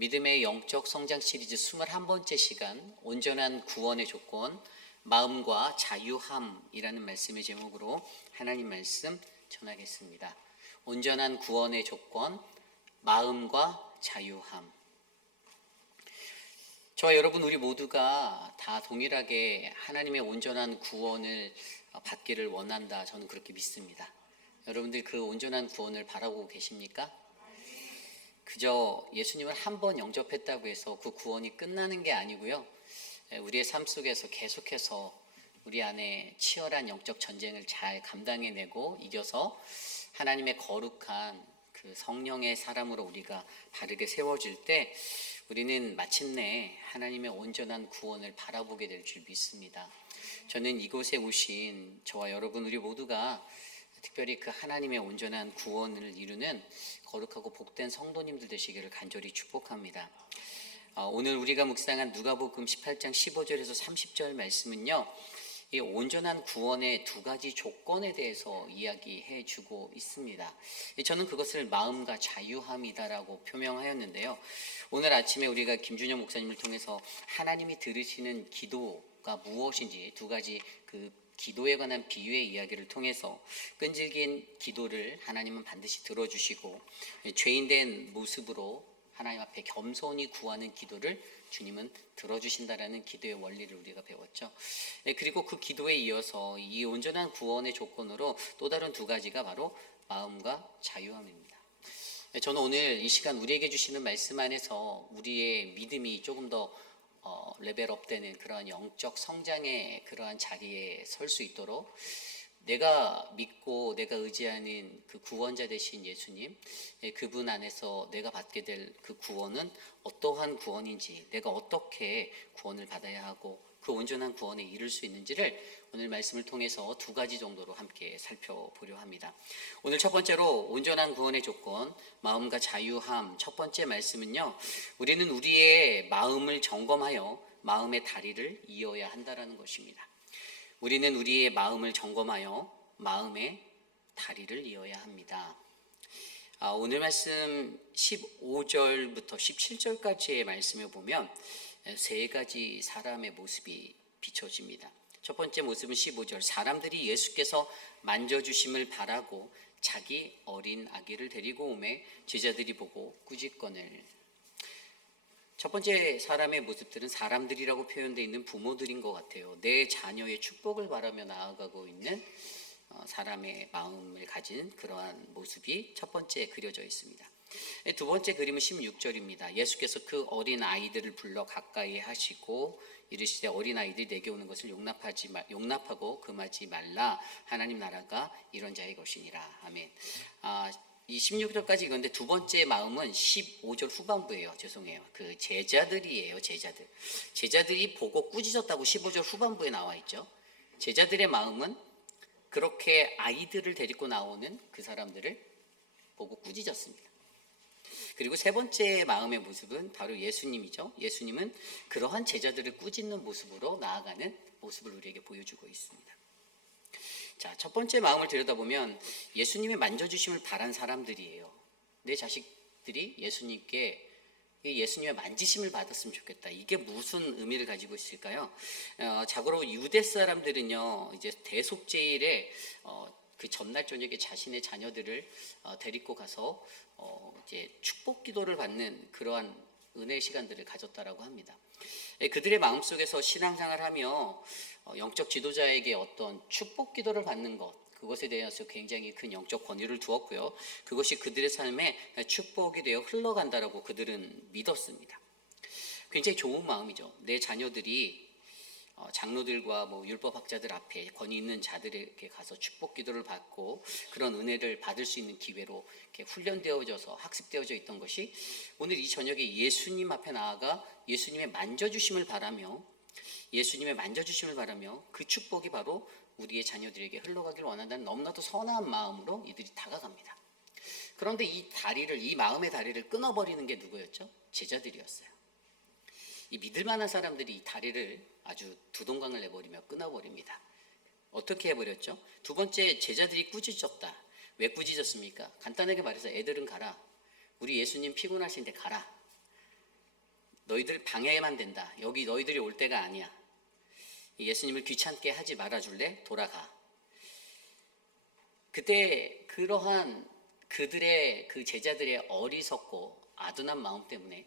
믿음의 영적 성장 시리즈 21번째 시간, 온전한 구원의 조건, 마음과 자유함이라는 말씀의 제목으로 하나님 말씀 전하겠습니다. 온전한 구원의 조건, 마음과 자유함. 저와 여러분 우리 모두가 다 동일하게 하나님의 온전한 구원을 받기를 원한다. 저는 그렇게 믿습니다. 여러분들 그 온전한 구원을 바라고 계십니까? 그저 예수님을 한 번 영접했다고 해서 그 구원이 끝나는 게 아니고요. 우리의 삶 속에서 계속해서 우리 안에 치열한 영적 전쟁을 잘 감당해내고 이겨서 하나님의 거룩한 그 성령의 사람으로 우리가 바르게 세워질 때 우리는 마침내 하나님의 온전한 구원을 바라보게 될 줄 믿습니다. 저는 이곳에 오신 저와 여러분 우리 모두가 특별히 그 하나님의 온전한 구원을 이루는 거룩하고 복된 성도님들 되시기를 간절히 축복합니다. 오늘 우리가 묵상한 누가복음 18장 15절에서 30절 말씀은요, 이 온전한 구원의 두 가지 조건에 대해서 이야기해 주고 있습니다. 저는 그것을 마음과 자유함이다라고 표명하였는데요. 오늘 아침에 우리가 김준영 목사님을 통해서 하나님이 들으시는 기도가 무엇인지 두 가지 그 기도에 관한 비유의 이야기를 통해서 끈질긴 기도를 하나님은 반드시 들어주시고 죄인된 모습으로 하나님 앞에 겸손히 구하는 기도를 주님은 들어주신다라는 기도의 원리를 우리가 배웠죠. 그리고 그 기도에 이어서 이 온전한 구원의 조건으로 또 다른 두 가지가 바로 마음과 자유함입니다. 저는 오늘 이 시간 우리에게 주시는 말씀 안에서 우리의 믿음이 조금 더 레벨업되는 그러한 영적 성장의 그러한 자리에 설 수 있도록 내가 믿고 내가 의지하는 그 구원자 되신 예수님, 그분 안에서 내가 받게 될 그 구원은 어떠한 구원인지, 내가 어떻게 구원을 받아야 하고 그 온전한 구원에 이를 수 있는지를 오늘 말씀을 통해서 두 가지 정도로 함께 살펴보려 합니다. 오늘 첫 번째로 온전한 구원의 조건, 마음과 자유함. 첫 번째 말씀은요, 우리는 우리의 마음을 점검하여 마음의 다리를 이어야 한다라는 것입니다. 우리는 우리의 마음을 점검하여 마음의 다리를 이어야 합니다. 오늘 말씀 15절부터 17절까지의 말씀을 보면 세 가지 사람의 모습이 비춰집니다. 첫 번째 모습은 15절, 사람들이 예수께서 만져주심을 바라고 자기 어린 아기를 데리고 오매 제자들이 보고 꾸짖거늘. 첫 번째 사람의 모습들은 사람들이라고 표현되어 있는 부모들인 것 같아요. 내 자녀의 축복을 바라며 나아가고 있는 사람의 마음을 가진 그러한 모습이 첫 번째 그려져 있습니다. 두 번째 그림은 16절입니다. 예수께서 그 어린 아이들을 불러 가까이 하시고 이르시되 어린 아이들이 내게 오는 것을 용납하고 금하지 말라. 하나님 나라가 이런 자의 것이니라. 아멘. 이 16절까지 읽었는데 두 번째 마음은 15절 후반부예요. 죄송해요. 그 제자들이에요. 제자들이 보고 꾸짖었다고 15절 후반부에 나와 있죠. 제자들의 마음은 그렇게 아이들을 데리고 나오는 그 사람들을 보고 꾸짖었습니다. 그리고 세 번째 마음의 모습은 바로 예수님이죠. 예수님은 그러한 제자들을 꾸짖는 모습으로 나아가는 모습을 우리에게 보여주고 있습니다. 자, 첫 번째 마음을 들여다보면 예수님의 만져주심을 바란 사람들이에요. 내 자식들이 예수님의 만지심을 받았으면 좋겠다. 이게 무슨 의미를 가지고 있을까요? 자고로 유대 사람들은요, 이제 대속제일에 그 전날 저녁에 자신의 자녀들을 데리고 가서 이제 축복 기도를 받는 그러한 은혜의 시간들을 가졌다라고 합니다. 그들의 마음속에서 신앙생활하며 영적 지도자에게 어떤 축복 기도를 받는 것, 그것에 대해서 굉장히 큰 영적 권위를 두었고요. 그것이 그들의 삶에 축복이 되어 흘러간다라고 그들은 믿었습니다. 굉장히 좋은 마음이죠. 내 자녀들이 장로들과 율법학자들 앞에 권위 있는 자들에게 가서 축복 기도를 받고 그런 은혜를 받을 수 있는 기회로 이렇게 훈련되어져서 학습되어져 있던 것이 오늘 이 저녁에 예수님 앞에 나아가 예수님의 만져주심을 바라며 그 축복이 바로 우리의 자녀들에게 흘러가길 원한다는 너무나도 선한 마음으로 이들이 다가갑니다. 그런데 이 마음의 다리를 끊어버리는 게 누구였죠? 제자들이었어요. 이 믿을 만한 사람들이 이 다리를 아주 두동강을 내버리며 끊어버립니다. 어떻게 해버렸죠? 두 번째, 제자들이 꾸짖었다. 왜 꾸짖었습니까? 간단하게 말해서 애들은 가라. 우리 예수님 피곤하신데 가라. 너희들 방해만 된다. 여기 너희들이 올 때가 아니야. 예수님을 귀찮게 하지 말아줄래? 돌아가. 그때 그러한 그들의 그 제자들의 어리석고 아둔한 마음 때문에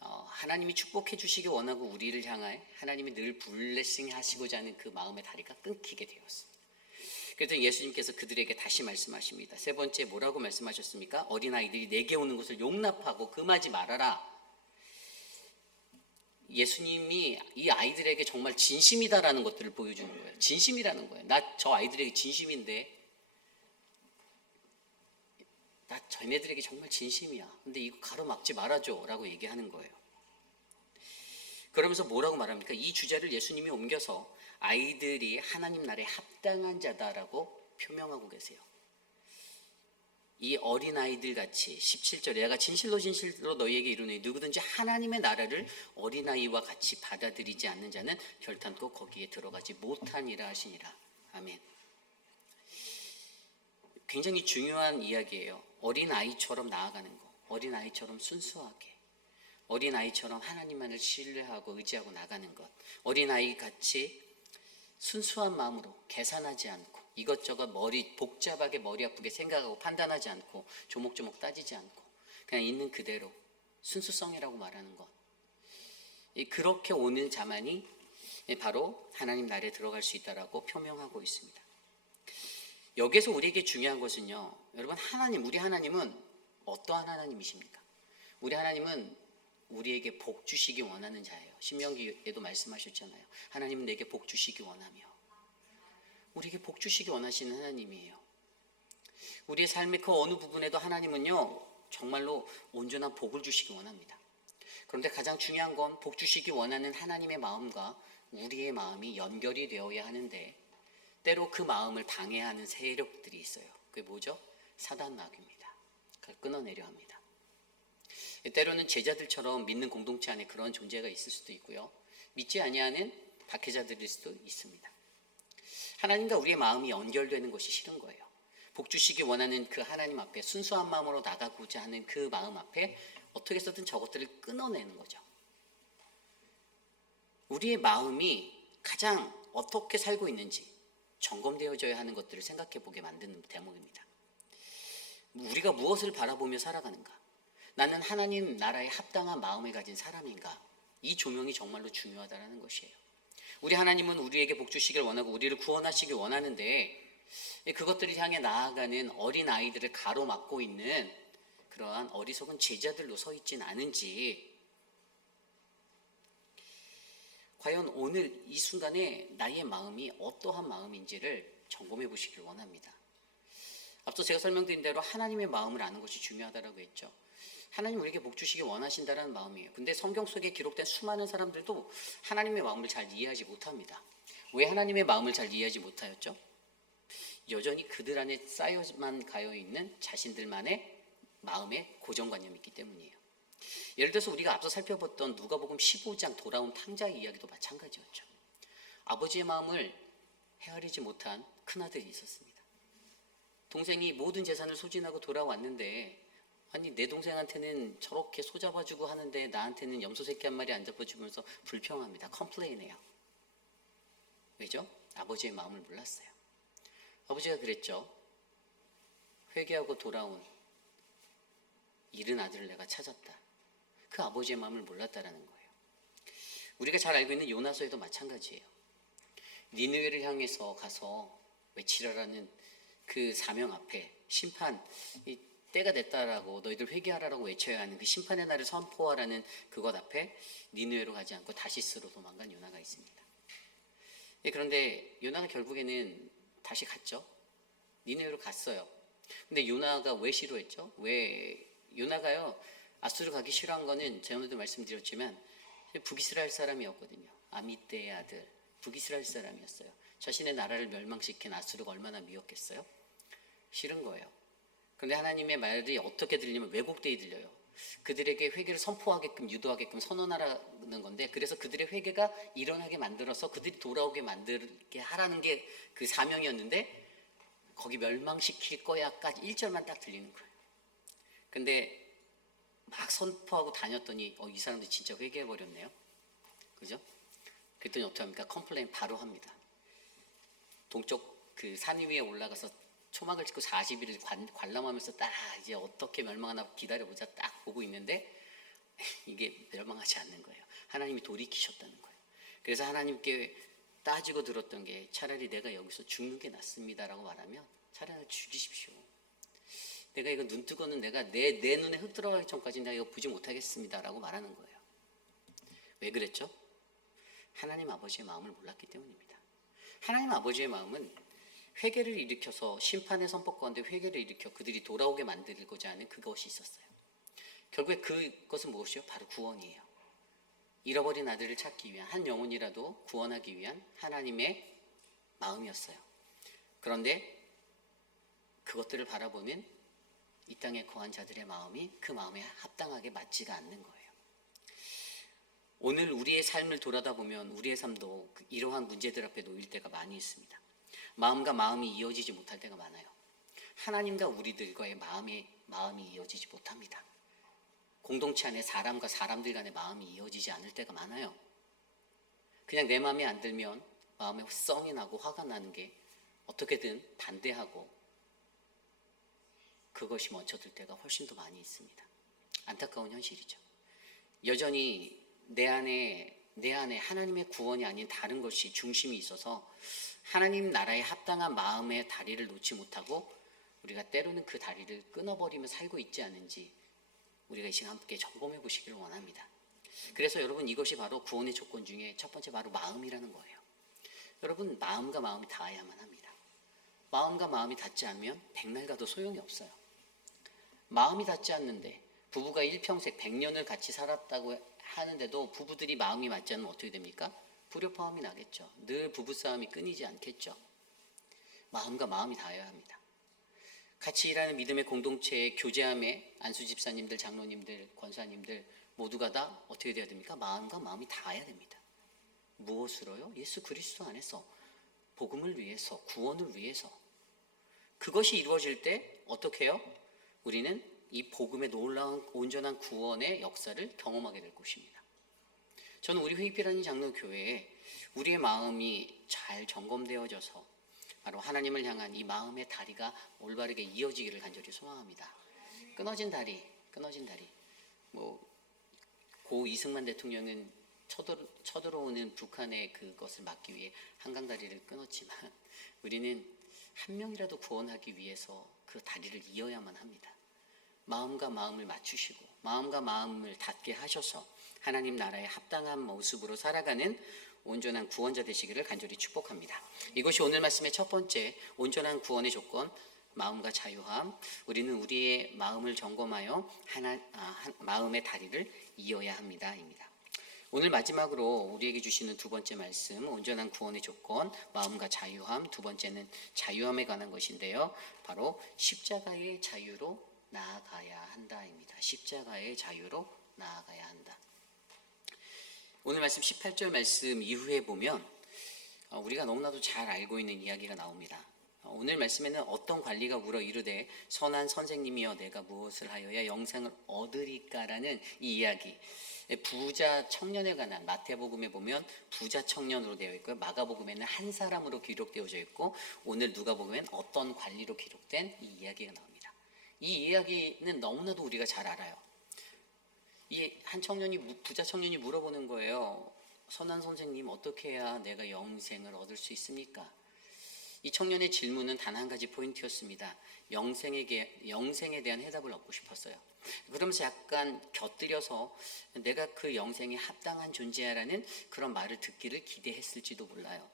하나님이 축복해 주시기 원하고 우리를 향하여 하나님이 늘 블레싱 하시고자 하는 그 마음의 다리가 끊기게 되었습니다. 그래서 예수님께서 그들에게 다시 말씀하십니다. 세 번째 뭐라고 말씀하셨습니까? 어린아이들이 내게 오는 것을 용납하고 금하지 말아라. 예수님이 이 아이들에게 정말 진심이다라는 것들을 보여주는 거예요. 진심이라는 거예요. 나 저 아이들에게 진심인데, 나 쟤네들에게 정말 진심이야. 근데 이거 가로막지 말아줘 라고 얘기하는 거예요. 그러면서 뭐라고 말합니까? 이 주제를 예수님이 옮겨서 아이들이 하나님 나라에 합당한 자다라고 표명하고 계세요. 이 어린아이들 같이 17절에 내가 진실로 진실로 너희에게 이르노니 누구든지 하나님의 나라를 어린아이와 같이 받아들이지 않는 자는 결탄코 거기에 들어가지 못하니라 하시니라. 아멘. 굉장히 중요한 이야기예요. 어린아이처럼 나아가는 거, 어린아이처럼 순수하게, 어린아이처럼 하나님만을 신뢰하고 의지하고 나가는 것, 어린아이 같이 순수한 마음으로 계산하지 않고 이것저것 복잡하게 머리 아프게 생각하고 판단하지 않고 조목조목 따지지 않고 그냥 있는 그대로 순수성이라고 말하는 것. 그렇게 오는 자만이 바로 하나님 나라에 들어갈 수 있다라고 표명하고 있습니다. 여기서 우리에게 중요한 것은요, 여러분, 우리 하나님은 어떠한 하나님이십니까? 우리 하나님은 우리에게 복 주시기 원하는 자예요. 신명기에도 말씀하셨잖아요. 하나님은 내게 복 주시기 원하며. 우리에게 복 주시기 원하시는 하나님이에요. 우리의 삶의 그 어느 부분에도 하나님은요, 정말로 온전한 복을 주시기 원합니다. 그런데 가장 중요한 건 복 주시기 원하는 하나님의 마음과 우리의 마음이 연결이 되어야 하는데, 때로 그 마음을 방해하는 세력들이 있어요. 그게 뭐죠? 사단 마귀입니다. 그걸 끊어내려 합니다. 때로는 제자들처럼 믿는 공동체 안에 그런 존재가 있을 수도 있고요. 믿지 아니하는 박해자들일 수도 있습니다. 하나님과 우리의 마음이 연결되는 것이 싫은 거예요. 복 주시기 원하는 그 하나님 앞에 순수한 마음으로 나가고자 하는 그 마음 앞에 어떻게 해서든 저것들을 끊어내는 거죠. 우리의 마음이 가장 어떻게 살고 있는지 점검되어져야 하는 것들을 생각해 보게 만드는 대목입니다. 우리가 무엇을 바라보며 살아가는가? 나는 하나님 나라에 합당한 마음을 가진 사람인가? 이 조명이 정말로 중요하다는 것이에요. 우리 하나님은 우리에게 복 주시길 원하고 우리를 구원하시길 원하는데 그것들을 향해 나아가는 어린 아이들을 가로막고 있는 그러한 어리석은 제자들로 서 있진 않은지, 과연 오늘 이 순간에 나의 마음이 어떠한 마음인지를 점검해 보시길 원합니다. 앞서 제가 설명드린 대로 하나님의 마음을 아는 것이 중요하다고 했죠. 하나님 우리에게 복 주시기 원하신다는 마음이에요. 근데 성경 속에 기록된 수많은 사람들도 하나님의 마음을 잘 이해하지 못합니다. 왜 하나님의 마음을 잘 이해하지 못하였죠? 여전히 그들 안에 쌓여만 가여 있는 자신들만의 마음의 고정관념이 있기 때문이에요. 예를 들어서 우리가 앞서 살펴봤던 누가복음 15장 돌아온 탕자의 이야기도 마찬가지였죠. 아버지의 마음을 헤아리지 못한 큰아들이 있었습니다. 동생이 모든 재산을 소진하고 돌아왔는데, 아니 내 동생한테는 저렇게 소잡아주고 하는데 나한테는 염소 새끼 한 마리 안 잡아주면서 불평합니다. 컴플레인해요. 왜죠? 아버지의 마음을 몰랐어요. 아버지가 그랬죠. 회개하고 돌아온 잃은 아들을 내가 찾았다. 그 아버지의 마음을 몰랐다라는 거예요. 우리가 잘 알고 있는 요나서에도 마찬가지예요. 니느웨를 향해서 가서 외치라라는 그 사명 앞에 심판, 때가 됐다라고 너희들 회개하라라고 외쳐야 하는 그 심판의 날을 선포하라는 그것 앞에 니느웨로 가지 않고 다시스로 도망간 요나가 있습니다. 그런데 요나가 결국에는 다시 갔죠. 니느웨로 갔어요. 근데 요나가 왜 싫어했죠? 왜 요나가요, 아수르 가기 싫어한 거는 전에도 말씀드렸지만 북이스라엘 사람이었거든요. 아미떼의 아들, 북이스라엘 사람이었어요. 자신의 나라를 멸망시킨 아수르가 얼마나 미웠겠어요? 싫은 거예요. 그런데 하나님의 말이 어떻게 들리냐면 왜곡되이 들려요. 그들에게 회개를 선포하게끔 유도하게끔 선언하라는 건데, 그래서 그들의 회개가 일어나게 만들어서 그들이 돌아오게 만들게 하라는 게 그 사명이었는데, 거기 멸망시킬 거야까지 1절만 딱 들리는 거예요. 근데 막 선포하고 다녔더니 이 사람들 진짜 회개해버렸네요. 그죠? 그랬더니 어떻게 합니까? 컴플레인 바로 합니다. 동쪽 그 산 위에 올라가서 초막을 짓고 40일을 관람하면서 딱 이제 어떻게 멸망하나 기다려보자 딱 보고 있는데 이게 멸망하지 않는 거예요. 하나님이 돌이키셨다는 거예요. 그래서 하나님께 따지고 들었던 게 차라리 내가 여기서 죽는 게 낫습니다라고 말하면 차라리 죽이십시오. 내가 이거 눈 뜨고는 내가 내 눈에 흙 들어가기 전까지 내가 이거 보지 못하겠습니다라고 말하는 거예요. 왜 그랬죠? 하나님 아버지의 마음을 몰랐기 때문입니다. 하나님 아버지의 마음은 회개를 일으켜서 심판의 선포 가운데 회개를 일으켜 그들이 돌아오게 만들고자 하는 그것이 있었어요. 결국에 그것은 무엇이요? 바로 구원이에요. 잃어버린 아들을 찾기 위한 한 영혼이라도 구원하기 위한 하나님의 마음이었어요. 그런데 그것들을 바라보는 이 땅에 거한 자들의 마음이 그 마음에 합당하게 맞지가 않는 거예요. 오늘 우리의 삶을 돌아다 보면 우리의 삶도 이러한 문제들 앞에 놓일 때가 많이 있습니다. 마음과 마음이 이어지지 못할 때가 많아요. 하나님과 우리들과의 마음이 이어지지 못합니다. 공동체 안에 사람과 사람들 간의 마음이 이어지지 않을 때가 많아요. 그냥 내 마음에 안 들면 마음에 썽이 나고 화가 나는 게 어떻게든 반대하고 그것이 멈춰들 때가 훨씬 더 많이 있습니다. 안타까운 현실이죠. 여전히 내 안에 하나님의 구원이 아닌 다른 것이 중심이 있어서 하나님 나라에 합당한 마음의 다리를 놓지 못하고 우리가 때로는 그 다리를 끊어버리며 살고 있지 않은지 우리가 이 시간 함께 점검해 보시기를 원합니다. 그래서 여러분 이것이 바로 구원의 조건 중에 첫 번째 바로 마음이라는 거예요. 여러분 마음과 마음이 닿아야만 합니다. 마음과 마음이 닿지 않으면 백날 가도 소용이 없어요. 마음이 닿지 않는데 부부가 일평생 100년을 같이 살았다고 하는데도 부부들이 마음이 맞지 않으면 어떻게 됩니까? 불협화음이 나겠죠. 늘 부부싸움이 끊이지 않겠죠. 마음과 마음이 닿아야 합니다. 같이 일하는 믿음의 공동체의 교제함에 안수 집사님들, 장로님들, 권사님들 모두가 다 어떻게 돼야 됩니까? 마음과 마음이 닿아야 됩니다. 무엇으로요? 예수 그리스도 안에서 복음을 위해서, 구원을 위해서. 그것이 이루어질 때 어떻게 해요? 우리는 이 복음의 놀라운 온전한 구원의 역사를 경험하게 될 것입니다. 저는 우리 회의피라는 장로교회에 우리의 마음이 잘 점검되어져서 바로 하나님을 향한 이 마음의 다리가 올바르게 이어지기를 간절히 소망합니다. 끊어진 다리. 고 이승만 대통령은 쳐들어오는 북한의 그것을 막기 위해 한강다리를 끊었지만 우리는 한 명이라도 구원하기 위해서 그 다리를 이어야만 합니다. 마음과 마음을 맞추시고 마음과 마음을 닿게 하셔서 하나님 나라의 합당한 모습으로 살아가는 온전한 구원자 되시기를 간절히 축복합니다. 이것이 오늘 말씀의 첫 번째 온전한 구원의 조건, 마음과 자유함. 우리는 우리의 마음을 점검하여 마음의 다리를 이어야 합니다입니다. 오늘 마지막으로 우리에게 주시는 두 번째 말씀, 온전한 구원의 조건, 마음과 자유함. 두 번째는 자유함에 관한 것인데요. 바로 십자가의 자유로 나아가야 한다입니다. 십자가의 자유로 나아가야 한다. 오늘 말씀 18절 말씀 이후에 보면 우리가 너무나도 잘 알고 있는 이야기가 나옵니다. 오늘 말씀에는 어떤 관리가 물어 이르되 선한 선생님이여 내가 무엇을 하여야 영생을 얻으리까라는 이 이야기. 부자 청년에 관한 마태복음에 보면 부자 청년으로 되어 있고요. 마가복음에는 한 사람으로 기록되어져 있고 오늘 누가복음에는 어떤 관리로 기록된 이 이야기가 나옵니다. 이 이야기는 너무나도 우리가 잘 알아요. 이 한 부자 청년이 물어보는 거예요. 선한 선생님, 어떻게 해야 내가 영생을 얻을 수 있습니까? 이 청년의 질문은 단 한 가지 포인트였습니다. 영생에 대한 해답을 얻고 싶었어요. 그러면서 약간 곁들여서 내가 그 영생에 합당한 존재야라는 그런 말을 듣기를 기대했을지도 몰라요.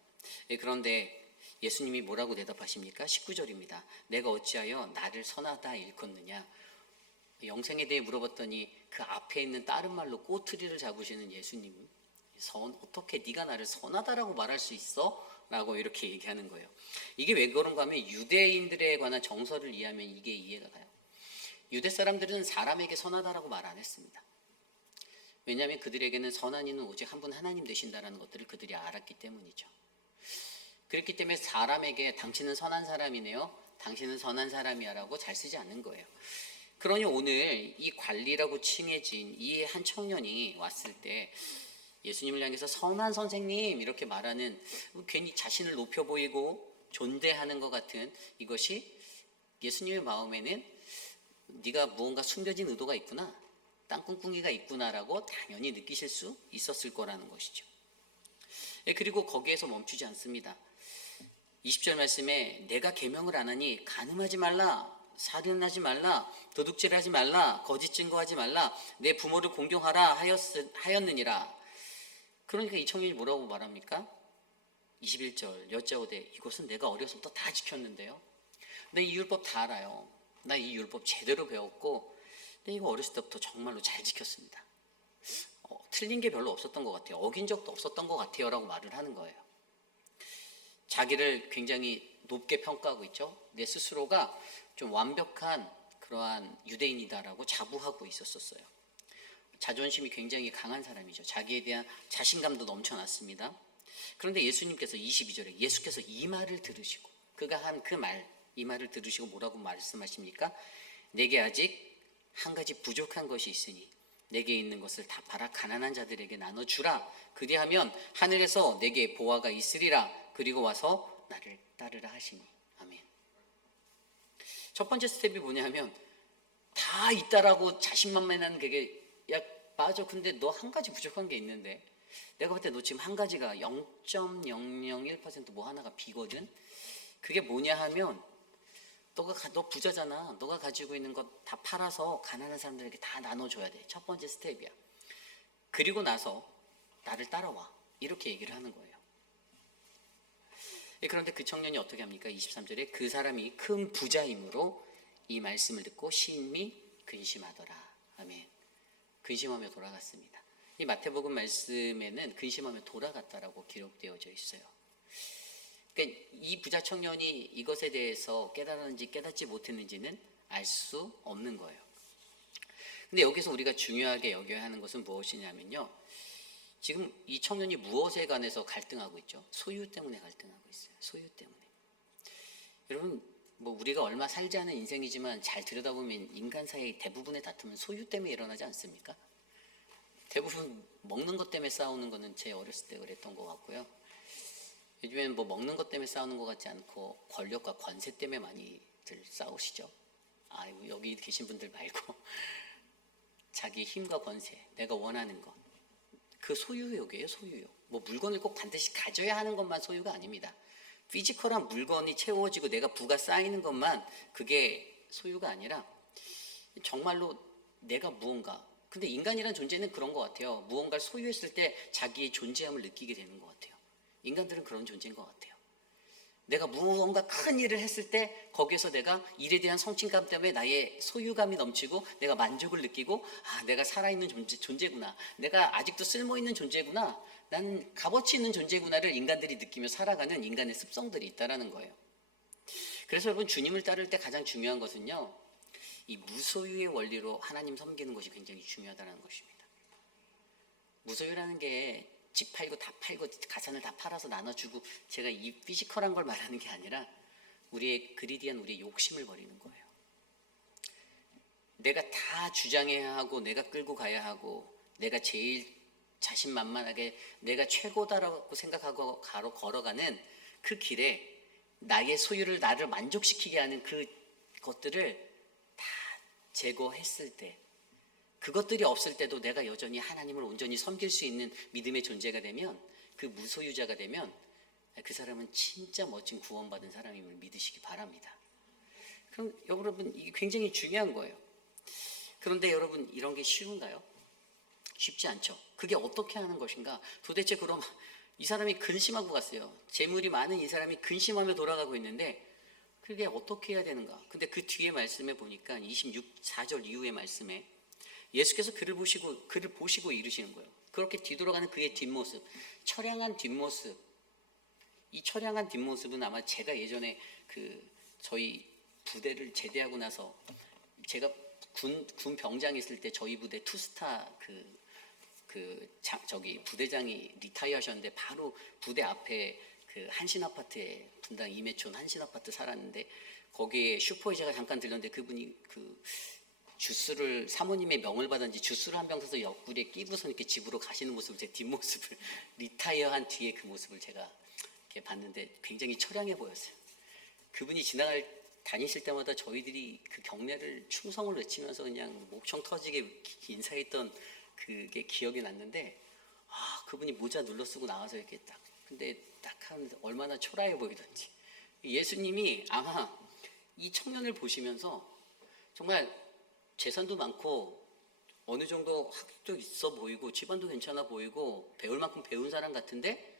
그런데 예수님이 뭐라고 대답하십니까? 19절입니다. 내가 어찌하여 나를 선하다 일컫느냐? 영생에 대해 물어봤더니 그 앞에 있는 다른 말로 꼬투리를 잡으시는 예수님, 어떻게 네가 나를 선하다라고 말할 수 있어? 라고 이렇게 얘기하는 거예요. 이게 왜 그런가 하면 유대인들에 관한 정서를 이해하면 이게 이해가 가요. 유대 사람들은 사람에게 선하다라고 말 안 했습니다. 왜냐하면 그들에게는 선한 이는 오직 한 분 하나님 되신다라는 것들을 그들이 알았기 때문이죠. 그렇기 때문에 사람에게 당신은 선한 사람이네요, 당신은 선한 사람이야 라고 잘 쓰지 않는 거예요. 그러니 오늘 이 관리라고 칭해진 이 한 청년이 왔을 때 예수님을 향해서 선한 선생님 이렇게 말하는, 괜히 자신을 높여 보이고 존대하는 것 같은 이것이 예수님의 마음에는 네가 무언가 숨겨진 의도가 있구나, 땅꿍꿍이가 있구나라고 당연히 느끼실 수 있었을 거라는 것이죠. 그리고 거기에서 멈추지 않습니다. 20절 말씀에 내가 계명을 안 하니 간음하지 말라, 살인하지 말라, 도둑질하지 말라, 거짓 증거하지 말라, 내 부모를 공경하라 하였느니라. 그러니까 이 청년이 뭐라고 말합니까? 21절 여짜오되 이것은 내가 어려서부터 다 지켰는데요. 나 이 율법 다 알아요. 나 이 율법 제대로 배웠고, 근데 이거 어렸을 때부터 정말로 잘 지켰습니다. 틀린 게 별로 없었던 것 같아요. 어긴 적도 없었던 것 같아요 라고 말을 하는 거예요. 자기를 굉장히 높게 평가하고 있죠. 내 스스로가 좀 완벽한 그러한 유대인이다라고 자부하고 있었어요. 자존심이 굉장히 강한 사람이죠. 자기에 대한 자신감도 넘쳐났습니다. 그런데 예수님께서 22절에 예수께서 이 말을 들으시고, 그가 한 그 말, 이 말을 들으시고 뭐라고 말씀하십니까? 내게 아직 한 가지 부족한 것이 있으니 내게 있는 것을 다 팔아 가난한 자들에게 나눠주라. 그리하면 하늘에서 내게 보화가 있으리라. 그리고 와서 나를 따르라 하시니. 아멘. 첫 번째 스텝이 뭐냐면 다 있다라고 자신만만한 그게, 야 맞아, 근데 너 한 가지 부족한 게 있는데, 내가 볼 때 너 지금 한 가지가 0.001% 뭐 하나가 비거든. 그게 뭐냐 하면 너 부자잖아. 너가 가지고 있는 것 다 팔아서 가난한 사람들에게 다 나눠줘야 돼. 첫 번째 스텝이야. 그리고 나서 나를 따라와. 이렇게 얘기를 하는 거예요. 그런데 그 청년이 어떻게 합니까? 23절에 그 사람이 큰 부자이므로 이 말씀을 듣고 심히 근심하더라. 아멘. 근심하며 돌아갔습니다. 이 마태복음 말씀에는 근심하며 돌아갔다라고 기록되어져 있어요. 그러니까 이 부자 청년이 이것에 대해서 깨달았는지 깨닫지 못했는지는 알 수 없는 거예요. 근데 여기서 우리가 중요하게 여겨야 하는 것은 무엇이냐면요, 지금 이 청년이 무엇에 관해서 갈등하고 있죠? 소유 때문에 갈등하고 있어요. 소유 때문에. 여러분, 뭐 우리가 얼마 살지 않은 인생이지만 잘 들여다보면 인간 사이 대부분의 다툼은 소유 때문에 일어나지 않습니까? 대부분 먹는 것 때문에 싸우는 거는 제 어렸을 때 그랬던 것 같고요. 요즘에는 뭐 먹는 것 때문에 싸우는 것 같지 않고 권력과 권세 때문에 많이들 싸우시죠. 여기 계신 분들 말고 자기 힘과 권세, 내가 원하는 것, 그 소유욕이에요. 소유욕. 뭐 물건을 꼭 반드시 가져야 하는 것만 소유가 아닙니다. 피지컬한 물건이 채워지고 내가 부가 쌓이는 것만 그게 소유가 아니라 정말로 내가 무언가, 근데 인간이란 존재는 그런 것 같아요. 무언가를 소유했을 때 자기의 존재함을 느끼게 되는 것 같아요. 인간들은 그런 존재인 것 같아요. 내가 무언가 큰 일을 했을 때 거기에서 내가 일에 대한 성취감 때문에 나의 소유감이 넘치고 내가 만족을 느끼고, 내가 살아있는 존재구나, 내가 아직도 쓸모있는 존재구나, 나는 값어치 있는 존재구나를 인간들이 느끼며 살아가는 인간의 습성들이 있다는 거예요. 그래서 여러분, 주님을 따를 때 가장 중요한 것은요, 이 무소유의 원리로 하나님 섬기는 것이 굉장히 중요하다는 것입니다. 무소유라는 게 집 팔고 다 팔고 가산을 다 팔아서 나눠주고, 제가 이 피지컬한 걸 말하는 게 아니라 우리의 그리디한 우리의 욕심을 버리는 거예요. 내가 다 주장해야 하고 내가 끌고 가야 하고 내가 제일 자신만만하게 내가 최고다라고 생각하고 걸어가는 그 길에 나의 소유를 나를 만족시키게 하는 그 것들을 다 제거했을 때, 그것들이 없을 때도 내가 여전히 하나님을 온전히 섬길 수 있는 믿음의 존재가 되면, 그 무소유자가 되면 그 사람은 진짜 멋진 구원받은 사람임을 믿으시기 바랍니다. 그럼 여러분, 이게 굉장히 중요한 거예요. 그런데 여러분, 이런 게 쉬운가요? 쉽지 않죠. 그게 어떻게 하는 것인가? 도대체 그럼 이 사람이 근심하고 갔어요. 재물이 많은 이 사람이 근심하며 돌아가고 있는데 그게 어떻게 해야 되는가? 근데 그 뒤에 말씀에 보니까 26절 이후의 말씀에 예수께서 그를 보시고 이르시는 거예요. 그렇게 뒤돌아가는 그의 뒷모습, 처량한 뒷모습. 이 처량한 뒷모습은 아마 제가 예전에 저희 부대를 제대하고 나서 제가 군 병장 있을 때 저희 부대 투스타 부대장이 리타이어 하셨는데 바로 부대 앞에 그 한신 아파트에, 분당 임해촌 한신 아파트 살았는데 거기에 슈퍼이자가 잠깐 들렀는데 그분이 주스를 사모님의 명을 받은지 주스를 한 병 사서 옆구리에 끼고서 이렇게 집으로 가시는 모습을 제 뒷모습을 리타이어한 뒤에 그 모습을 제가 이렇게 봤는데 굉장히 처량해 보였어요. 그분이 다니실 때마다 저희들이 그 경례를 충성을 외치면서 그냥 목청 터지게 인사했던 그게 기억이 났는데 그분이 모자 눌러 쓰고 나와서 이렇게 근데 딱 하는데 얼마나 초라해 보이던지 예수님이 아마 이 청년을 보시면서 정말 재산도 많고 어느 정도 학도 있어 보이고 집안도 괜찮아 보이고 배울 만큼 배운 사람 같은데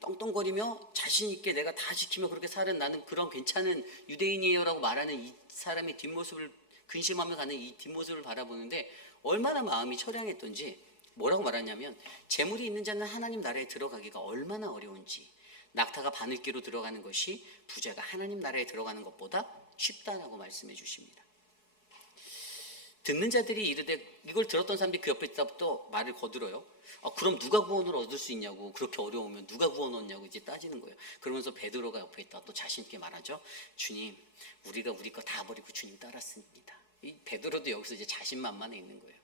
떵떵거리며 자신 있게 내가 다 지키며 그렇게 사는 나는 그런 괜찮은 유대인이에요라고 말하는 이 사람의 뒷모습을 근심하며 가는 이 뒷모습을 바라보는데 얼마나 마음이 처량했던지 뭐라고 말하냐면 재물이 있는 자는 하나님 나라에 들어가기가 얼마나 어려운지 낙타가 바늘기로 들어가는 것이 부자가 하나님 나라에 들어가는 것보다 쉽다라고 말씀해 주십니다. 듣는 자들이 이르되 이걸 들었던 사람들이 그 옆에 있다부터 말을 거들어요. 그럼 누가 구원을 얻을 수 있냐고 그렇게 어려우면 누가 구원 얻냐고 이제 따지는 거예요. 그러면서 베드로가 옆에 있다 또 자신 있게 말하죠. 주님 우리가 우리 거 다 버리고 주님 따랐습니다. 이 베드로도 여기서 이제 자신만만해 있는 거예요.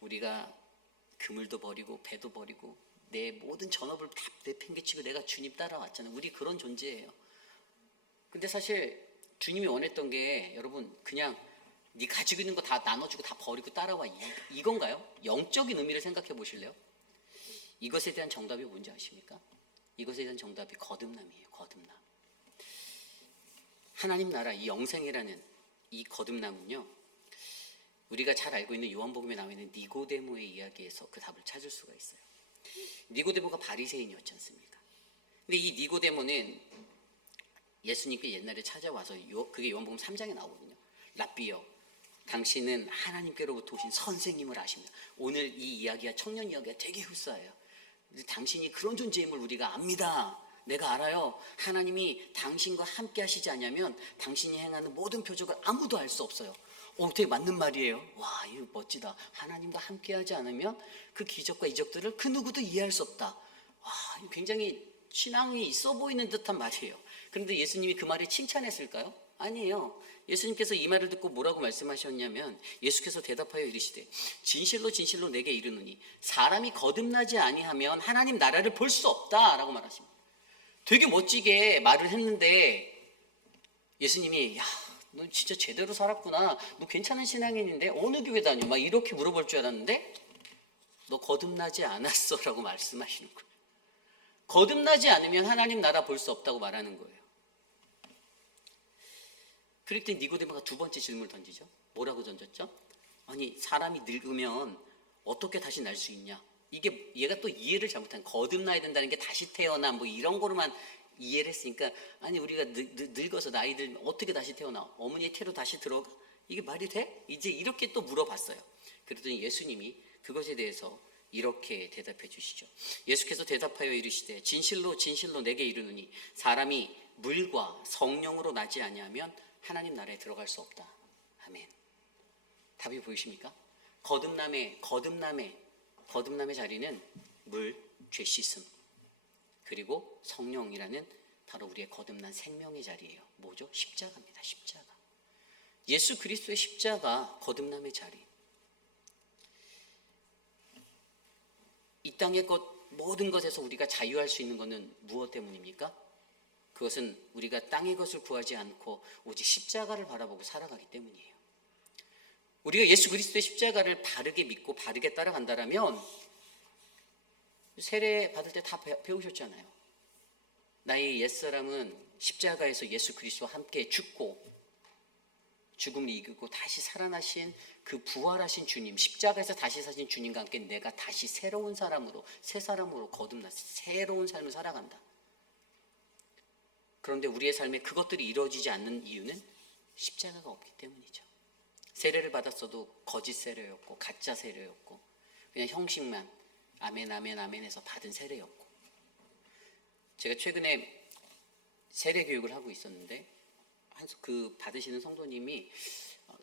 우리가 그물도 버리고 배도 버리고 내 모든 전업을 다 내팽개치고 내가 주님 따라왔잖아요. 우리 그런 존재예요. 근데 사실 주님이 원했던 게 여러분 그냥 네 가지고 있는 거 다 나눠주고 다 버리고 따라와 이건가요? 영적인 의미를 생각해 보실래요? 이것에 대한 정답이 뭔지 아십니까? 이것에 대한 정답이 거듭남이에요. 거듭남. 하나님 나라 이 영생이라는 이 거듭남은요. 우리가 잘 알고 있는 요한복음에 나와 있는 니고데모의 이야기에서 그 답을 찾을 수가 있어요. 니고데모가 바리새인이었지 않습니까? 근데 이 니고데모는 예수님께 옛날에 찾아와서 그게 요한복음 3장에 나오거든요. 랍비여 당신은 하나님께로부터 오신 선생님을 아십니다. 오늘 이 이야기가 청년 이야기가 되게 흡사해요. 당신이 그런 존재임을 우리가 압니다. 내가 알아요. 하나님이 당신과 함께 하시지 않냐면 당신이 행하는 모든 표적을 아무도 알 수 없어요. 되게 맞는 말이에요. 와, 이거 멋지다. 하나님과 함께 하지 않으면 그 기적과 이적들을 그 누구도 이해할 수 없다. 와, 굉장히 신앙이 있어 보이는 듯한 말이에요. 그런데 예수님이 그 말을 칭찬했을까요? 아니에요. 예수님께서 이 말을 듣고 뭐라고 말씀하셨냐면 예수께서 대답하여 이르시되 진실로 진실로 내게 이르노니 사람이 거듭나지 아니하면 하나님 나라를 볼 수 없다라고 말하십니다. 되게 멋지게 말을 했는데 예수님이 야, 너 진짜 제대로 살았구나. 너 괜찮은 신앙인인데 어느 교회 다녀? 막 이렇게 물어볼 줄 알았는데 너 거듭나지 않았어라고 말씀하시는 거예요. 거듭나지 않으면 하나님 나라 볼 수 없다고 말하는 거예요. 그럴 때 니고데모가 두 번째 질문을 던지죠. 뭐라고 던졌죠? 아니 사람이 늙으면 어떻게 다시 날 수 있냐? 이게 얘가 또 이해를 잘못한 거듭나야 된다는 게 다시 태어나 뭐 이런 거로만 이해를 했으니까 아니 우리가 늙어서 나이 들면 어떻게 다시 태어나? 어머니의 태로 다시 들어가? 이게 말이 돼? 이제 이렇게 또 물어봤어요. 그랬더니 예수님이 그것에 대해서 이렇게 대답해 주시죠. 예수께서 대답하여 이르시되 진실로 진실로 내게 이르노니 사람이 물과 성령으로 나지 아니하면 하나님 나라에 들어갈 수 없다. 아멘. 답이 보이십니까? 거듭남의 자리는 물, 죄 씻음 그리고 성령이라는 바로 우리의 거듭난 생명의 자리예요. 뭐죠? 십자가입니다. 십자가. 예수 그리스도의 십자가 거듭남의 자리. 이 땅의 모든 것에서 우리가 자유할 수 있는 것은 무엇 때문입니까? 그것은 우리가 땅의 것을 구하지 않고 오직 십자가를 바라보고 살아가기 때문이에요. 우리가 예수 그리스도의 십자가를 바르게 믿고 바르게 따라간다면 세례 받을 때 다 배우셨잖아요. 나의 옛사람은 십자가에서 예수 그리스도와 함께 죽고 죽음을 이기고 다시 살아나신 그 부활하신 주님, 십자가에서 다시 사신 주님과 함께 내가 다시 새로운 사람으로 새 사람으로 거듭나 새로운 삶을 살아간다. 그런데 우리의 삶에 그것들이 이루어지지 않는 이유는 십자가가 없기 때문이죠. 세례를 받았어도 거짓 세례였고 가짜 세례였고 그냥 형식만 아멘 아멘 아멘 해서 받은 세례였고 제가 최근에 세례 교육을 하고 있었는데 그 받으시는 성도님이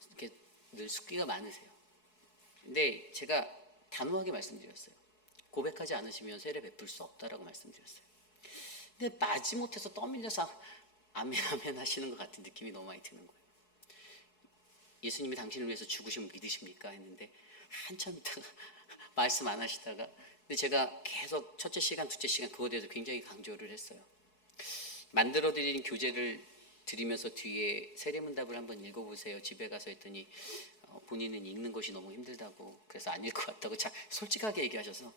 이렇게 늘 숫기가 많으세요. 근데 제가 단호하게 말씀드렸어요. 고백하지 않으시면 세례 베풀 수 없다라고 말씀드렸어요. 근데 마지못해서 떠밀려서 아멘 아멘 하시는 것 같은 느낌이 너무 많이 드는 거예요. 예수님이 당신을 위해서 죽으심을 믿으십니까? 했는데 한참 있다가 말씀 안 하시다가, 근데 제가 계속 첫째 시간, 둘째 시간 그거에 대해서 굉장히 강조를 했어요. 만들어드린 교재를 드리면서 뒤에 세례문답을 한번 읽어보세요. 집에 가서 했더니 본인은 읽는 것이 너무 힘들다고, 그래서 안 읽을 것 같다고 솔직하게 얘기하셔서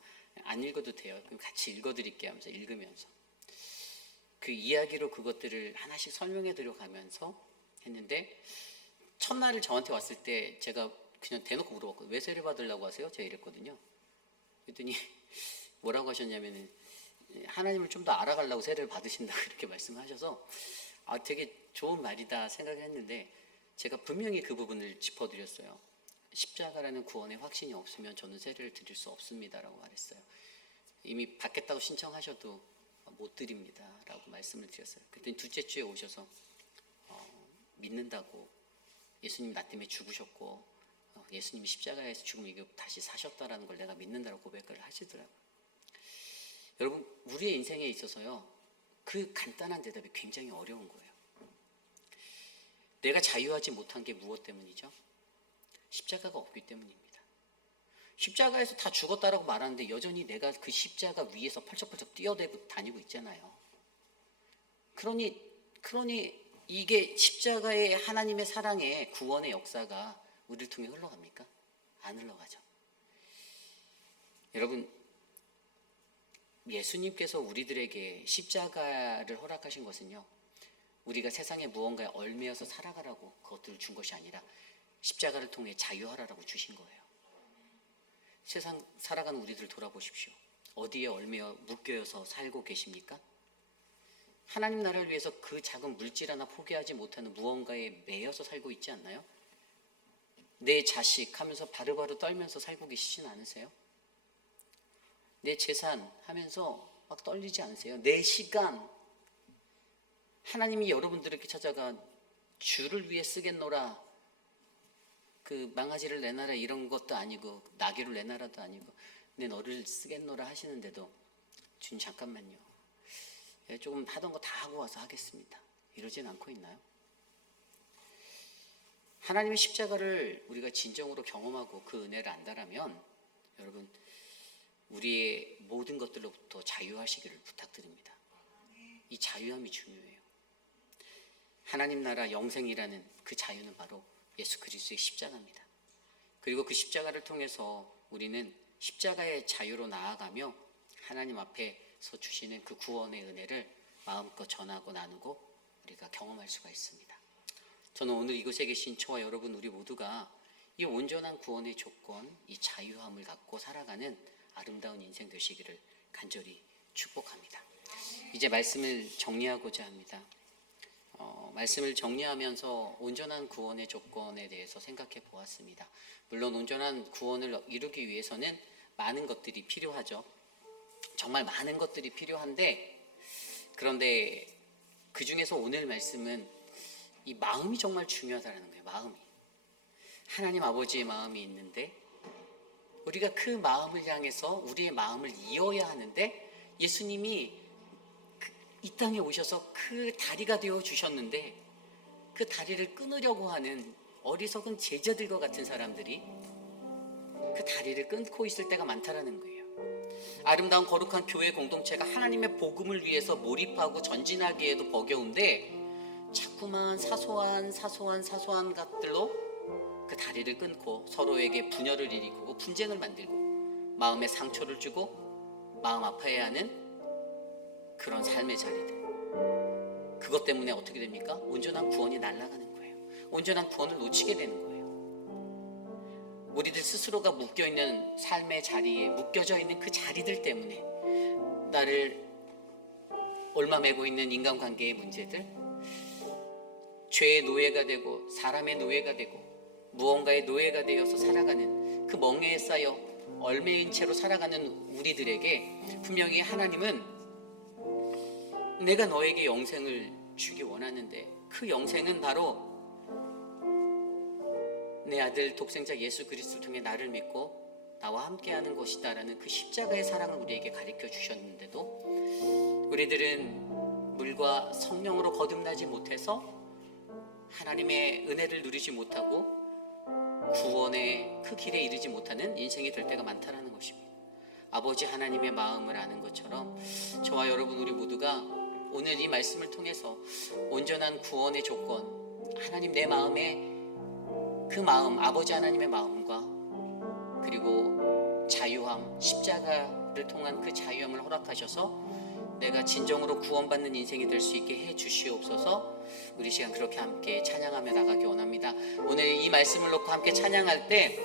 안 읽어도 돼요. 그럼 같이 읽어드릴게요 하면서 읽으면서 그 이야기로 그것들을 하나씩 설명해 드려가면서 했는데, 첫날을 저한테 왔을 때 제가 그냥 대놓고 물어봤거든요. 왜 세례 받으려고 하세요? 제가 이랬거든요. 그랬더니 뭐라고 하셨냐면은 하나님을 좀 더 알아가려고 세례를 받으신다 그렇게 말씀하셔서 되게 좋은 말이다 생각을 했는데, 제가 분명히 그 부분을 짚어드렸어요. 십자가라는 구원의 확신이 없으면 저는 세례를 드릴 수 없습니다라고 말했어요. 이미 받겠다고 신청하셔도 못 드립니다 라고 말씀을 드렸어요. 그랬더니 둘째 주에 오셔서 믿는다고, 예수님 나 때문에 죽으셨고 예수님이 십자가에서 죽음 이기고 다시 사셨다라는 걸 내가 믿는다고 고백을 하시더라고요. 여러분, 우리의 인생에 있어서요, 그 간단한 대답이 굉장히 어려운 거예요. 내가 자유하지 못한 게 무엇 때문이죠? 십자가가 없기 때문입니다. 십자가에서 다 죽었다라고 말하는데 여전히 내가 그 십자가 위에서 펄쩍펄쩍 뛰어대고 다니고 있잖아요. 그러니 이게 십자가의 하나님의 사랑의 구원의 역사가 우리를 통해 흘러갑니까? 안 흘러가죠. 여러분, 예수님께서 우리들에게 십자가를 허락하신 것은요, 우리가 세상에 무언가에 얽매여서 살아가라고 그것들을 준 것이 아니라 십자가를 통해 자유하라고 주신 거예요. 세상 살아가는 우리들을 돌아보십시오. 어디에 얽매여 묶여서 살고 계십니까? 하나님 나라를 위해서 그 작은 물질 하나 포기하지 못하는 무언가에 매여서 살고 있지 않나요? 내 자식 하면서 바로바로 떨면서 살고 계시진 않으세요? 내 재산 하면서 막 떨리지 않으세요? 내 시간, 하나님이 여러분들에게 찾아가 주를 위해 쓰겠노라, 그 망아지를 내놔라 이런 것도 아니고 나귀를 내놔라도 아니고 내 너를 쓰겠노라 하시는데도 주님 잠깐만요, 조금 하던 거 다 하고 와서 하겠습니다, 이러진 않고 있나요? 하나님의 십자가를 우리가 진정으로 경험하고 그 은혜를 안다라면 여러분, 우리의 모든 것들로부터 자유하시기를 부탁드립니다. 이 자유함이 중요해요. 하나님 나라 영생이라는 그 자유는 바로 예수 그리스도의 십자가입니다. 그리고 그 십자가를 통해서 우리는 십자가의 자유로 나아가며 하나님 앞에서 주시는 그 구원의 은혜를 마음껏 전하고 나누고 우리가 경험할 수가 있습니다. 저는 오늘 이곳에 계신 저와 여러분 우리 모두가 이 온전한 구원의 조건, 이 자유함을 갖고 살아가는 아름다운 인생 되시기를 간절히 축복합니다. 이제 말씀을 정리하고자 합니다. 말씀을 정리하면서 온전한 구원의 조건에 대해서 생각해 보았습니다. 물론 온전한 구원을 이루기 위해서는 많은 것들이 필요하죠. 정말 많은 것들이 필요한데, 그런데 그 중에서 오늘 말씀은 이 마음이 정말 중요하다는 거예요. 마음이. 하나님 아버지의 마음이 있는데 우리가 그 마음을 향해서 우리의 마음을 이어야 하는데, 예수님이 이 땅에 오셔서 그 다리가 되어 주셨는데 그 다리를 끊으려고 하는 어리석은 제자들과 같은 사람들이 그 다리를 끊고 있을 때가 많다라는 거예요. 아름다운 거룩한 교회 공동체가 하나님의 복음을 위해서 몰입하고 전진하기에도 버겨운데 자꾸만 사소한 것들로 그 다리를 끊고 서로에게 분열을 일으키고 분쟁을 만들고 마음에 상처를 주고 마음 아파해야 하는 그런 삶의 자리들, 그것 때문에 어떻게 됩니까? 온전한 구원이 날아가는 거예요. 온전한 구원을 놓치게 되는 거예요. 우리들 스스로가 묶여있는 삶의 자리에 묶여져 있는 그 자리들 때문에 나를 얽매고 있는 인간관계의 문제들, 죄의 노예가 되고 사람의 노예가 되고 무언가의 노예가 되어서 살아가는 그 멍에에 쌓여 얽매인 채로 살아가는 우리들에게 분명히 하나님은 내가 너에게 영생을 주기 원하는데 그 영생은 바로 내 아들 독생자 예수 그리스도를 통해 나를 믿고 나와 함께하는 것이다라는 그 십자가의 사랑을 우리에게 가르쳐 주셨는데도 우리들은 물과 성령으로 거듭나지 못해서 하나님의 은혜를 누리지 못하고 구원의 그 길에 이르지 못하는 인생이 될 때가 많다라는 것입니다. 아버지 하나님의 마음을 아는 것처럼 저와 여러분 우리 모두가 오늘 이 말씀을 통해서 온전한 구원의 조건, 하나님 내 마음에 그 마음, 아버지 하나님의 마음과 그리고 자유함, 십자가를 통한 그 자유함을 허락하셔서 내가 진정으로 구원받는 인생이 될 수 있게 해 주시옵소서. 우리 시간 그렇게 함께 찬양하며 나가기 원합니다. 오늘 이 말씀을 놓고 함께 찬양할 때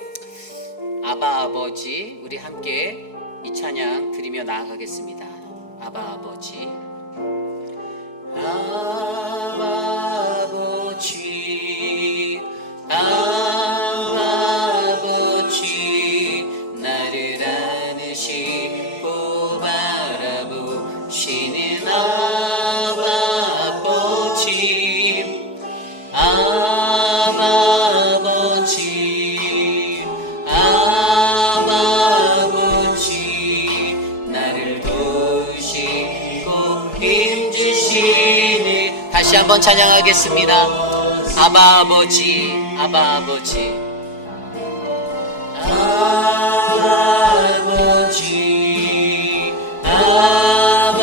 아바 아버지, 우리 함께 이 찬양 드리며 나아가겠습니다. 아바 아버지, 아바 아버지, 아바 아버지, 나를 안으시고 바라보시는 아바 아버지, 아바 아버지, 아바 아버지, 나를 도우시고 힘주시는, 다시 한번 찬양하겠습니다. 아바 아버지, 아바 아버지, 아바 아버지, 아바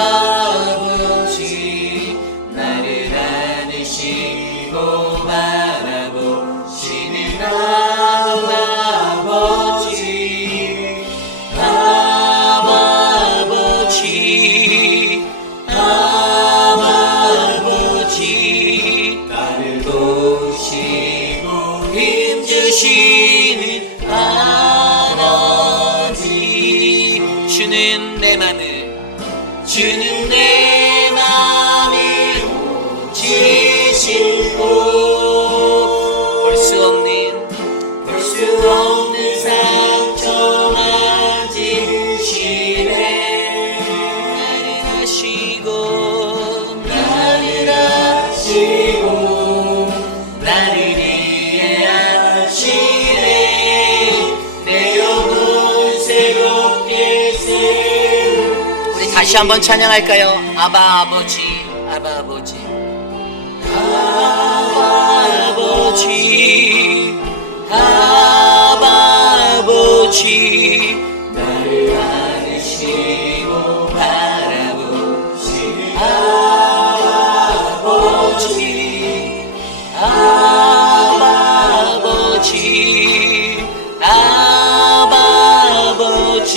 아버지, 나를 안으시고 바라보시는 아바 아버지, 아바 아버지, 아바 아버지, 나를 도우시고 힘주시는 아버지, 주는 내 맘을, 주는 내 맘을 지시고 볼 수 없는, 볼 수 없는 상처 만지시네. 나를 하시고, 나를 하시고, 나를 이해하시네. 내 영혼 새롭게 세우. 우리 다시 한번 찬양할까요? 아바 아버지, 아바 아버지, 아바 아버지, 아바 아버지, 나를 안으시고 바라보시는 아바 아버지, 아바 아버지, 아바 아버지,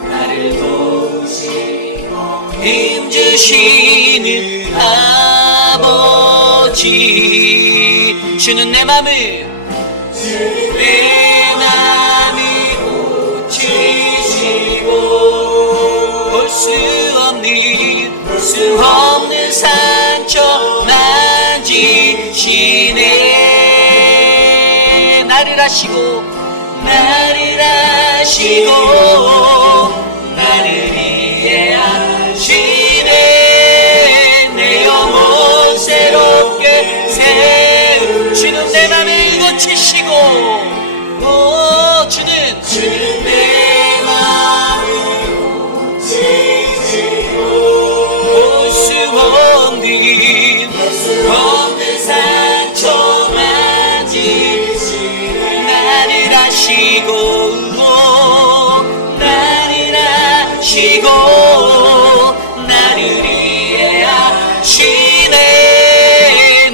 나를 도우시고 힘주시는 아버지, 주는 내 맘을, 주는 내 맘을 고치시고 볼 수 없는, 볼 수 없는 상처 만지시네. 나를 하시고, 나를 하시고, 나를 이해하시네. 내 영혼 새롭게 세우. 주는 내 맘을 고치시고, 오, 주는 내 맘을 고치시고 볼 수 없는, 볼 수 없는 상처 만지시네. 나를 하시고, 나를 하시고, 나를 이해하시네.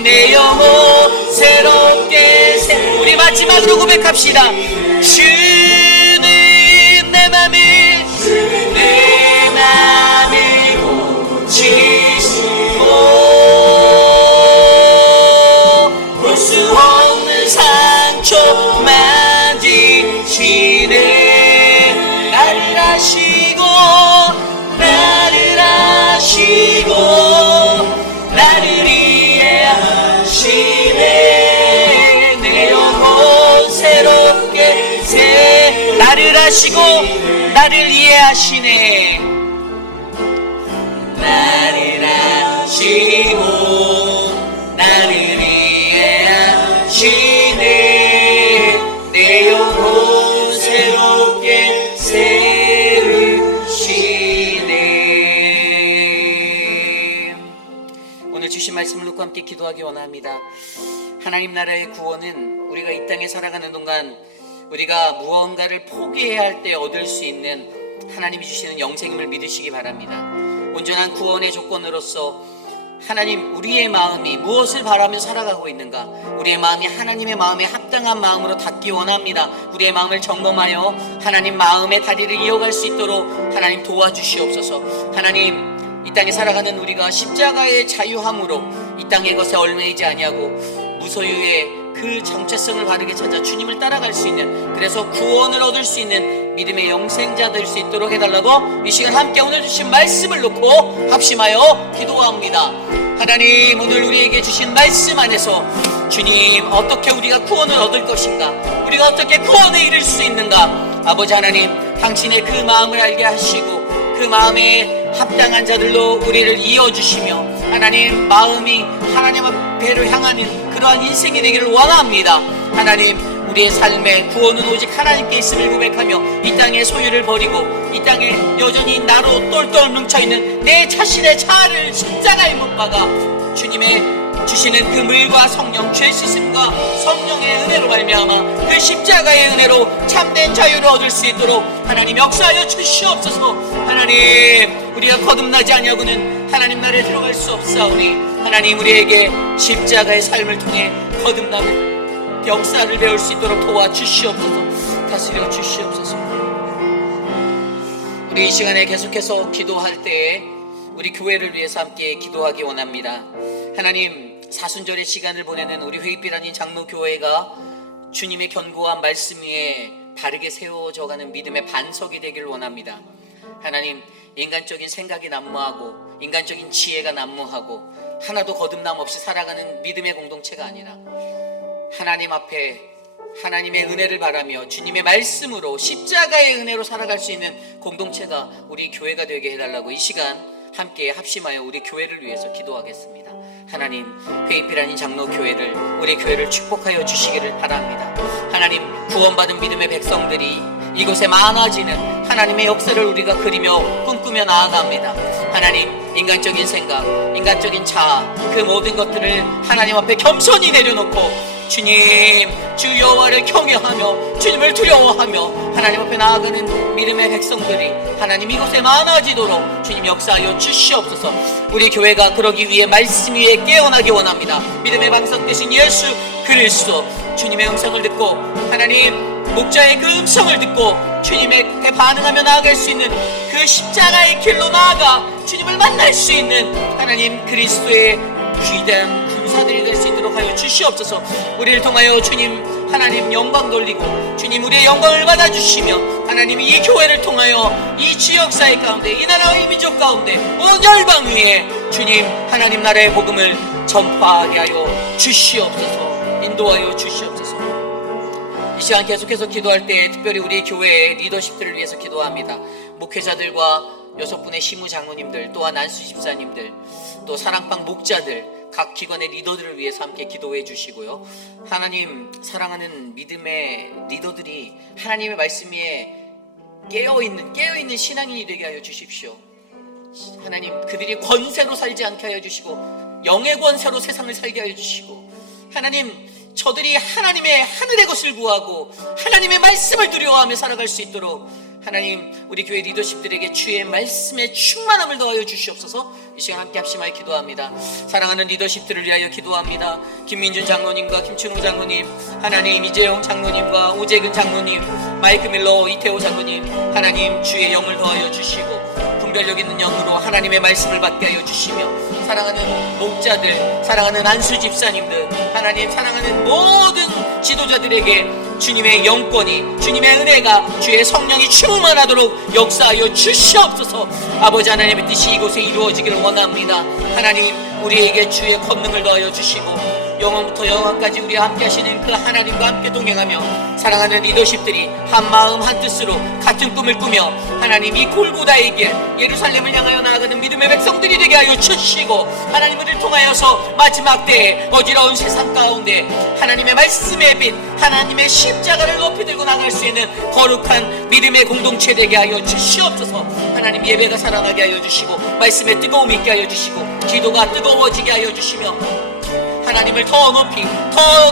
내 영혼 새롭게 세. 우리 마지막으로 고백합시다. 주는 내 맘을, 주는 내 맘을 고치시고 볼 수 없는 상처 만지시네. 나를 하시고, 나를 하시고, 나를 이해하시네. 내 영혼 새롭게 세. 나를 하시고, 나를 이해하시네. 나를 하시고, 나를 이해하시네. 내 영혼 새롭게 세우시네. 오늘 주신 말씀을 놓고 함께 기도하기 원합니다. 하나님 나라의 구원은 우리가 이 땅에 살아가는 동안 우리가 무언가를 포기해야 할 때 얻을 수 있는 하나님이 주시는 영생임을 믿으시기 바랍니다. 온전한 구원의 조건으로서 하나님, 우리의 마음이 무엇을 바라며 살아가고 있는가? 우리의 마음이 하나님의 마음에 합당한 마음으로 닿기 원합니다. 우리의 마음을 점검하여 하나님 마음의 다리를 이어갈 수 있도록 하나님 도와주시옵소서. 하나님, 이 땅에 살아가는 우리가 십자가의 자유함으로 이 땅의 것에 얽매이지 아니하고 무소유의 그 정체성을 바르게 찾아 주님을 따라갈 수 있는, 그래서 구원을 얻을 수 있는 믿음의 영생자 될 수 있도록 해달라고 이 시간 함께 오늘 주신 말씀을 놓고 합심하여 기도합니다. 하나님, 오늘 우리에게 주신 말씀 안에서 주님, 어떻게 우리가 구원을 얻을 것인가, 우리가 어떻게 구원에 이를 수 있는가, 아버지 하나님, 당신의 그 마음을 알게 하시고 그 마음에 합당한 자들로 우리를 이어주시며 하나님, 마음이 하나님 앞에로 향하는 그러한 인생이 되기를 원합니다. 하나님, 우리의 삶의 구원은 오직 하나님께 있음을 고백하며 이 땅의 소유를 버리고 이 땅에 여전히 나로 똘똘 뭉쳐있는 내 자신의 자아를 십자가에 못 박아 주님의 주시는 그 물과 성령, 죄 씻음과 성령의 은혜로 말미암아 그 십자가의 은혜로 참된 자유를 얻을 수 있도록 하나님 역사하여 주시옵소서. 하나님, 우리가 거듭나지 아니하고는 하나님 나라에 들어갈 수 없사오니 하나님, 우리에게 십자가의 삶을 통해 거듭나는 역사를 배울 수 있도록 도와주시옵소서. 다스려 주시옵소서. 우리 이 시간에 계속해서 기도할 때에 우리 교회를 위해서 함께 기도하기 원합니다. 하나님, 사순절의 시간을 보내는 우리 회의빛 아닌 장로교회가 주님의 견고한 말씀 위에 바르게 세워져가는 믿음의 반석이 되기를 원합니다. 하나님, 인간적인 생각이 난무하고 인간적인 지혜가 난무하고 하나도 거듭남 없이 살아가는 믿음의 공동체가 아니라 하나님 앞에 하나님의 은혜를 바라며 주님의 말씀으로 십자가의 은혜로 살아갈 수 있는 공동체가 우리 교회가 되게 해달라고 이 시간 함께 합심하여 우리 교회를 위해서 기도하겠습니다. 하나님, 회의빛 아닌 장로교회를, 우리 교회를 축복하여 주시기를 바랍니다. 하나님, 구원받은 믿음의 백성들이 이곳에 많아지는 하나님의 역사를 우리가 그리며 꿈꾸며 나아갑니다. 하나님, 인간적인 생각, 인간적인 자아, 그 모든 것들을 하나님 앞에 겸손히 내려놓고 주님, 주 여호와를 경외하며 주님을 두려워하며 하나님 앞에 나아가는 믿음의 백성들이 하나님 이곳에 많아지도록 주님 역사하여 주시옵소서. 우리 교회가 그러기 위해 말씀 위에 깨어나기 원합니다. 믿음의 방석 되신 예수 그리스도, 주님의 음성을 듣고 하나님 목자의 그 음성을 듣고 주님에게 반응하며 나아갈 수 있는 그 십자가의 길로 나아가 주님을 만날 수 있는 하나님 그리스도의 귀대한 군사들이 될 수 있도록 하여 주시옵소서. 우리를 통하여 주님 하나님 영광 돌리고 주님 우리의 영광을 받아주시며 하나님 이 교회를 통하여 이 지역사회 가운데 이 나라와 이 민족 가운데 온 열방 위에 주님 하나님 나라의 복음을 전파하게 하여 주시옵소서. 인도하여 주시옵소서. 이 시간 계속해서 기도할 때 특별히 우리 교회의 리더십들을 위해서 기도합니다. 목회자들과 6분의 시무 장로님들, 또한 안수 집사님들, 또 사랑방 목자들, 각 기관의 리더들을 위해서 함께 기도해 주시고요. 하나님, 사랑하는 믿음의 리더들이 하나님의 말씀 위에 깨어있는 신앙인이 되게 하여 주십시오. 하나님, 그들이 권세로 살지 않게 하여 주시고 영의 권세로 세상을 살게 하여 주시고 하나님, 저들이 하나님의 하늘의 것을 구하고 하나님의 말씀을 두려워하며 살아갈 수 있도록 하나님 우리 교회 리더십들에게 주의 말씀의 충만함을 더하여 주시옵소서. 이 시간 함께 합심하여 기도합니다. 사랑하는 리더십들을 위하여 기도합니다. 김민준 장로님과 김춘우 장로님, 하나님 이재용 장로님과 오재근 장로님, 마이크 밀러 이태호 장로님, 하나님 주의 영을 더하여 주시고 분별력 있는 영으로 하나님의 말씀을 받게 하여 주시며 사랑하는 목자들, 사랑하는 안수 집사님들, 하나님 사랑하는 모든 지도자들에게 주님의 영권이, 주님의 은혜가, 주의 성령이 충만하도록 역사하여 주시옵소서. 아버지 하나님의 뜻이 이곳에 이루어지기를 원합니다. 하나님 우리에게 주의 권능을 더하여 주시고 영원부터 영원까지 우리와 함께 하시는 그 하나님과 함께 동행하며 사랑하는 리더십들이 한 마음 한 뜻으로 같은 꿈을 꾸며 하나님 이 골고다의 길 예루살렘을 향하여 나아가는 믿음의 백성들이 되게 하여 주시고 하나님 우리를 통하여서 마지막 때에 어지러운 세상 가운데 하나님의 말씀의 빛, 하나님의 십자가를 높이 들고 나갈 수 있는 거룩한 믿음의 공동체 되게 하여 주시옵소서. 하나님 예배가 살아나게 하여 주시고 말씀에 뜨거움이 있게 하여 주시고 기도가 뜨거워지게 하여 주시며 하나님을 더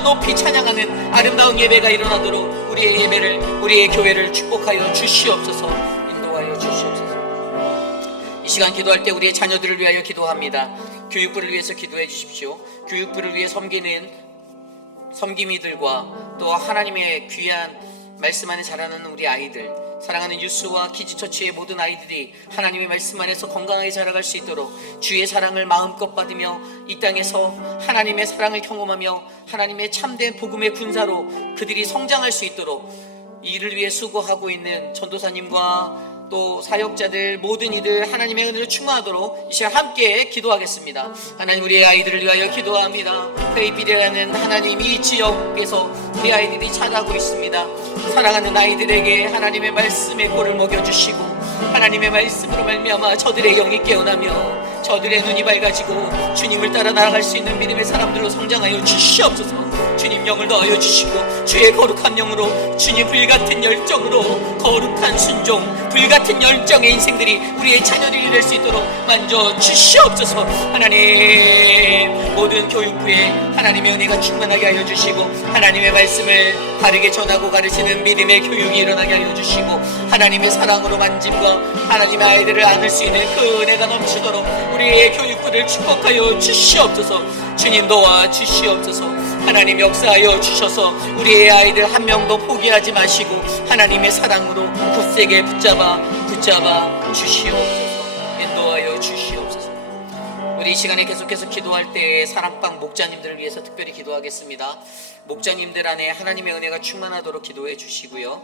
높이 찬양하는 아름다운 예배가 일어나도록 우리의 예배를, 우리의 교회를 축복하여 주시옵소서. 인도하여 주시옵소서. 이 시간 기도할 때 우리의 자녀들을 위하여 기도합니다. 교육부를 위해서 기도해 주십시오. 교육부를 위해 섬김이들과 또 하나님의 귀한 말씀 안에 자라는 우리 아이들, 사랑하는 유스와 키즈처치의 모든 아이들이 하나님의 말씀 안에서 건강하게 자라갈 수 있도록 주의 사랑을 마음껏 받으며 이 땅에서 하나님의 사랑을 경험하며 하나님의 참된 복음의 군사로 그들이 성장할 수 있도록 이를 위해 수고하고 있는 전도사님과 또 사역자들 모든 이들 하나님의 은혜를 충만하도록 이 시간 함께 기도하겠습니다. 하나님, 우리의 아이들을 위하여 기도합니다. 페이비레라는 하나님 이 지역에서 우리 아이들이 자라고 있습니다. 사랑하는 아이들에게 하나님의 말씀의 꼴을 먹여주시고 하나님의 말씀으로 말미암아 저들의 영이 깨어나며 저들의 눈이 밝아지고 주님을 따라 나아갈 수 있는 믿음의 사람들로 성장하여 주시옵소서. 주님 영을 더하여 주시고 주의 거룩한 영으로 주님 불같은 열정으로 거룩한 순종, 불같은 열정의 인생들이 우리의 자녀들이 될 수 있도록 만져 주시옵소서. 하나님, 모든 교육부에 하나님의 은혜가 충만하게 하여 주시고 하나님의 말씀을 바르게 전하고 가르치는 믿음의 교육이 일어나게 하여 주시고 하나님의 사랑으로 만짐과 하나님의 아이들을 안을 수 있는 그 은혜가 넘치도록 우리의 교육부를 축복하여 주시옵소서. 주님 도와 주시옵소서. 하나님 역사하여 주셔서 우리의 아이들 한 명도 포기하지 마시고 하나님의 사랑으로 굳세게 붙잡아 주시옵소서. 인도하여 주시옵소서. 우리 이 시간에 계속해서 기도할 때 사랑방 목자님들을 위해서 특별히 기도하겠습니다. 목자님들 안에 하나님의 은혜가 충만하도록 기도해 주시고요,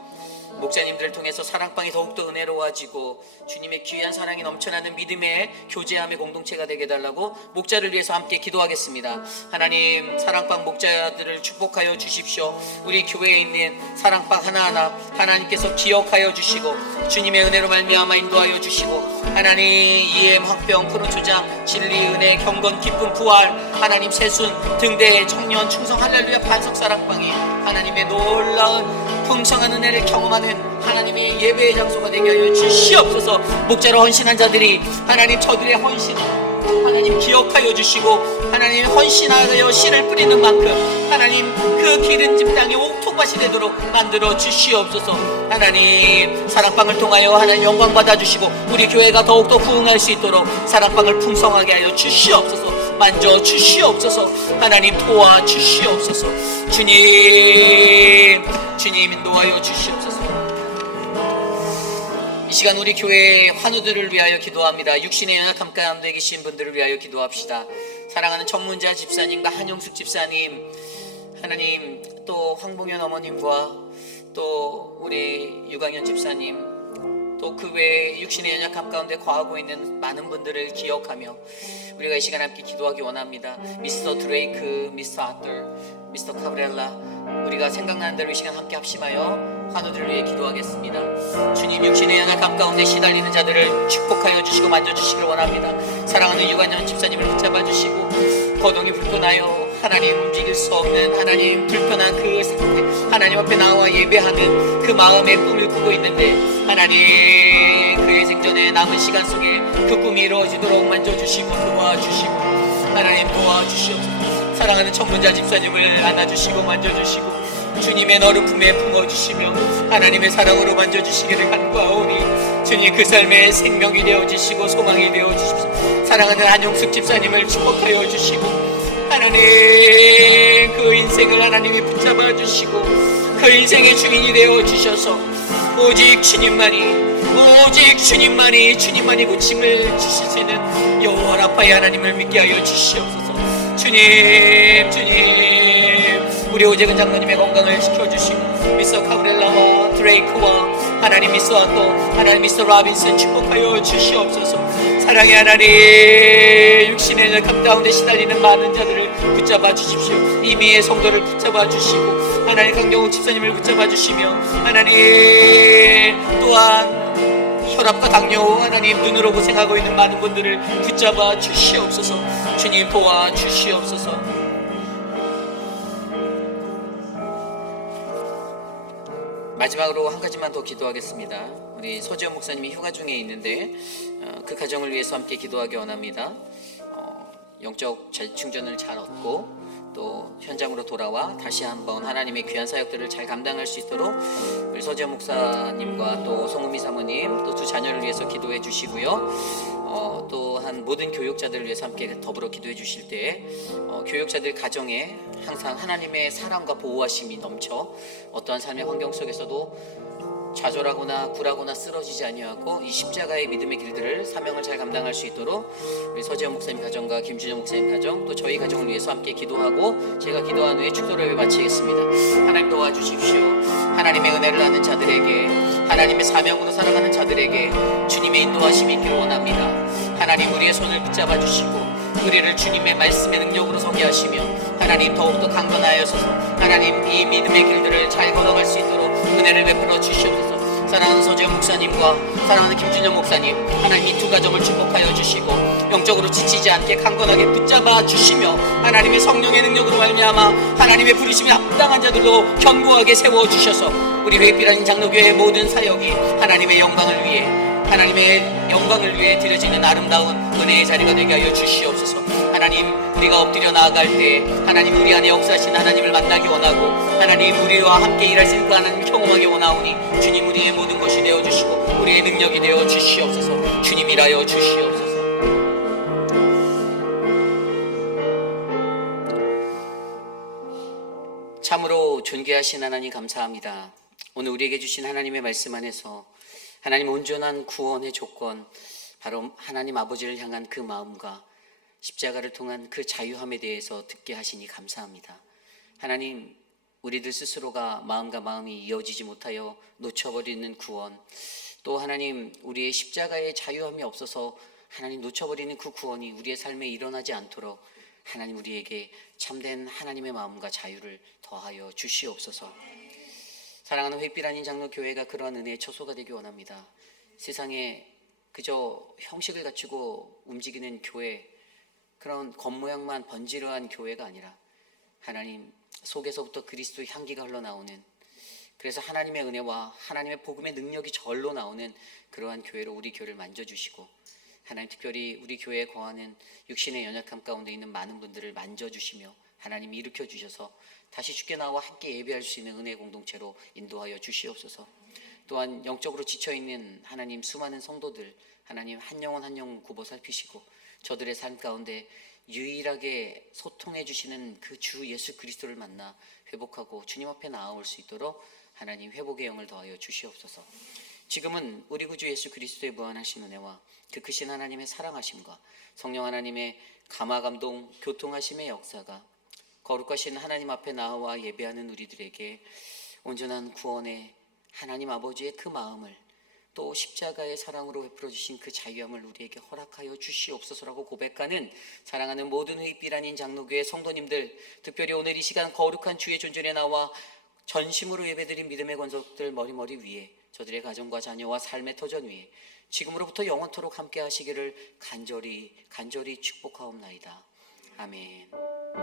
목자님들을 통해서 사랑방이 더욱더 은혜로워지고 주님의 귀한 사랑이 넘쳐나는 믿음의 교제함의 공동체가 되게 해달라고 목자를 위해서 함께 기도하겠습니다. 하나님, 사랑방 목자들을 축복하여 주십시오. 우리 교회에 있는 사랑방 하나하나 하나님께서 기억하여 주시고 주님의 은혜로 말미암아 인도하여 주시고 하나님, EM, 화평, 푸른초장, 진리, 은혜, 경건, 기쁨, 부활, 하나님 세순, 등대, 청년, 충성, 할렐루야, 반석 사랑방이 하나님의 놀라운 풍성한 은혜를 경험하는 하나님의 예배의 장소가 되게 하여 주시옵소서. 목자로 헌신한 자들이 하나님 저들의 헌신 하나님 기억하여 주시고 하나님 헌신하여 씨를 뿌리는 만큼 하나님 그 기름진 땅에 옥토밭이 되도록 만들어 주시옵소서. 하나님, 사랑방을 통하여 하나님 영광 받아주시고 우리 교회가 더욱더 부흥할 수 있도록 사랑방을 풍성하게 하여 주시옵소서. 만져 주시옵소서. 하나님 도와 주시옵소서. 주님 인도하여 주시옵소서. 이 시간 우리 교회의 환우들을 위하여 기도합니다. 육신의 연약함 가운데 계신 분들을 위하여 기도합시다. 사랑하는 정문자 집사님과 한용숙 집사님, 하나님, 또 황봉현 어머님과 또 우리 유강현 집사님, 또 그 외에 육신의 연약함 가운데 거하고 있는 많은 분들을 기억하며 우리가 이 시간 함께 기도하기 원합니다. 미스터 드레이크, 미스터 아tur, 미스터 카브렐라, 우리가 생각나는 대로 이 시간 함께 합심하여 환우들을 위해 기도하겠습니다. 주님, 육신의 연약함 가운데 시달리는 자들을 축복하여 주시고 만져주시길 원합니다. 사랑하는 유관현 집사님을 붙잡아 주시고 거동이 불편하여 하나님 움직일 수 없는 하나님 불편한 그 상태, 하나님 앞에 나와 예배하는 그 마음의 꿈을 꾸고 있는데 하나님, 그의 생전에 남은 시간 속에 그 꿈이 이루어지도록 만져주시고 도와주시고 하나님 도와주시옵소서. 사랑하는 청문자 집사님을 안아주시고 만져주시고 주님의 너른 품에 품어주시며 하나님의 사랑으로 만져주시기를 간구하오니 주님, 그 삶의 생명이 되어주시고 소망이 되어주십시오. 사랑하는 한용숙 집사님을 축복하여 주시고 하나님, 그 인생을 하나님이 붙잡아 주시고 그 인생의 주인이 되어주셔서 오직 주님만이 고침을 주실 수 있는 여호와 라파의 하나님을 믿게 하여 주시옵소서. 주님, 우리 오재근 장로님의 건강을 지켜주시고 미스터 카브렐라와 드레이크와 하나님 미스터 아또, 하나님 미스터 라빈슨 축복하여 주시옵소서. 사랑의 하나님, 육신의 연약함 가운데 시달리는 많은 자들을 붙잡아 주십시오. 이미의 성도를 붙잡아 주시고 하나님 강경욱 집사님을 붙잡아 주시며 하나님 또한 혈압과 당뇨 하나님 눈으로 고생하고 있는 많은 분들을 붙잡아 주시옵소서. 주님 도와 주시옵소서. 마지막으로 한 가지만 더 기도하겠습니다. 우리 소지현 목사님이 휴가 중에 있는데 그 가정을 위해서 함께 기도하기 원합니다. 영적 재충전을 잘 얻고 또 현장으로 돌아와 다시 한번 하나님의 귀한 사역들을 잘 감당할 수 있도록 우리 서지현 목사님과 또 송은미 사모님 또 두 자녀를 위해서 기도해 주시고요. 또한 모든 교육자들을 위해서 함께 더불어 기도해 주실 때 교육자들 가정에 항상 하나님의 사랑과 보호하심이 넘쳐 어떠한 삶의 환경 속에서도 좌절하거나 굴하거나 쓰러지지 아니하고 이 십자가의 믿음의 길들을 사명을 잘 감당할 수 있도록 우리 서지현 목사님 가정과 김준영 목사님 가정 또 저희 가정을 위해서 함께 기도하고 제가 기도한 후에 축도를 마치겠습니다. 하나님 도와주십시오. 하나님의 은혜를 아는 자들에게 하나님의 사명으로 살아가는 자들에게 주님의 인도하심이 있기를 원합니다. 하나님 우리의 손을 붙잡아 주시고 우리를 주님의 말씀의 능력으로 서게 하시며 하나님 더욱더 강건하여서서 하나님 이 믿음의 길들을 잘 걸어갈 수 있도록 은혜를 베풀어 주시옵소서. 사랑하는 서지현 목사님과 사랑하는 김준영 목사님 하나님 이 두 가정을 축복하여 주시고 영적으로 지치지 않게 강건하게 붙잡아 주시며 하나님의 성령의 능력으로 말미암아 하나님의 부르심에 합당한 자들로 견고하게 세워 주셔서 우리 회빛라는 장로교회의 모든 사역이 하나님의 영광을 위해 드려지는 아름다운 은혜의 자리가 되게 하여 주시옵소서. 하나님 우리가 엎드려 나아갈 때 하나님 우리 안에 역사하신 하나님을 만나기 원하고 하나님 우리와 함께 일하신 그 하나님 경험하기 원하오니 주님 우리의 모든 것이 되어주시고 우리의 능력이 되어 주시옵소서. 주님 일하여 주시옵소서. 참으로 존귀하신 하나님 감사합니다. 오늘 우리에게 주신 하나님의 말씀 안에서 하나님 온전한 구원의 조건 바로 하나님 아버지를 향한 그 마음과 십자가를 통한 그 자유함에 대해서 듣게 하시니 감사합니다. 하나님 우리들 스스로가 마음과 마음이 이어지지 못하여 놓쳐버리는 구원 또 하나님 우리의 십자가의 자유함이 없어서 하나님 놓쳐버리는 그 구원이 우리의 삶에 일어나지 않도록 하나님 우리에게 참된 하나님의 마음과 자유를 더하여 주시옵소서. 사랑하는 햇빛 아닌 장로교회가 그러한 은혜의 처소가 되기 원합니다. 세상에 그저 형식을 갖추고 움직이는 교회 그런 겉모양만 번지르한 교회가 아니라 하나님 속에서부터 그리스도의 향기가 흘러나오는 그래서 하나님의 은혜와 하나님의 복음의 능력이 절로 나오는 그러한 교회로 우리 교회를 만져주시고 하나님 특별히 우리 교회에 거하는 육신의 연약함 가운데 있는 많은 분들을 만져주시며 하나님이 일으켜 주셔서 다시 주께 나와 함께 예배할 수 있는 은혜의 공동체로 인도하여 주시옵소서. 또한 영적으로 지쳐있는 하나님 수많은 성도들 하나님 한 영혼 한 영혼 굽어 살피시고 저들의 삶 가운데 유일하게 소통해 주시는 그 주 예수 그리스도를 만나 회복하고 주님 앞에 나아올 수 있도록 하나님 회복의 영을 더하여 주시옵소서. 지금은 우리 구주 예수 그리스도의 무한하신 은혜와 그 크신 하나님의 사랑하심과 성령 하나님의 감화감동 교통하심의 역사가 거룩하신 하나님 앞에 나와 예배하는 우리들에게 온전한 구원의 하나님 아버지의 그 마음을 또 십자가의 사랑으로 베풀어 주신 그 자유함을 우리에게 허락하여 주시옵소서라고 고백하는 사랑하는 모든 햇빛 아닌 장로교회 성도님들, 특별히 오늘 이 시간 거룩한 주의 존전에 나와 전심으로 예배드린 믿음의 권속들 머리머리 위에 저들의 가정과 자녀와 삶의 터전 위에 지금으로부터 영원토록 함께 하시기를 간절히 축복하옵나이다. 아멘.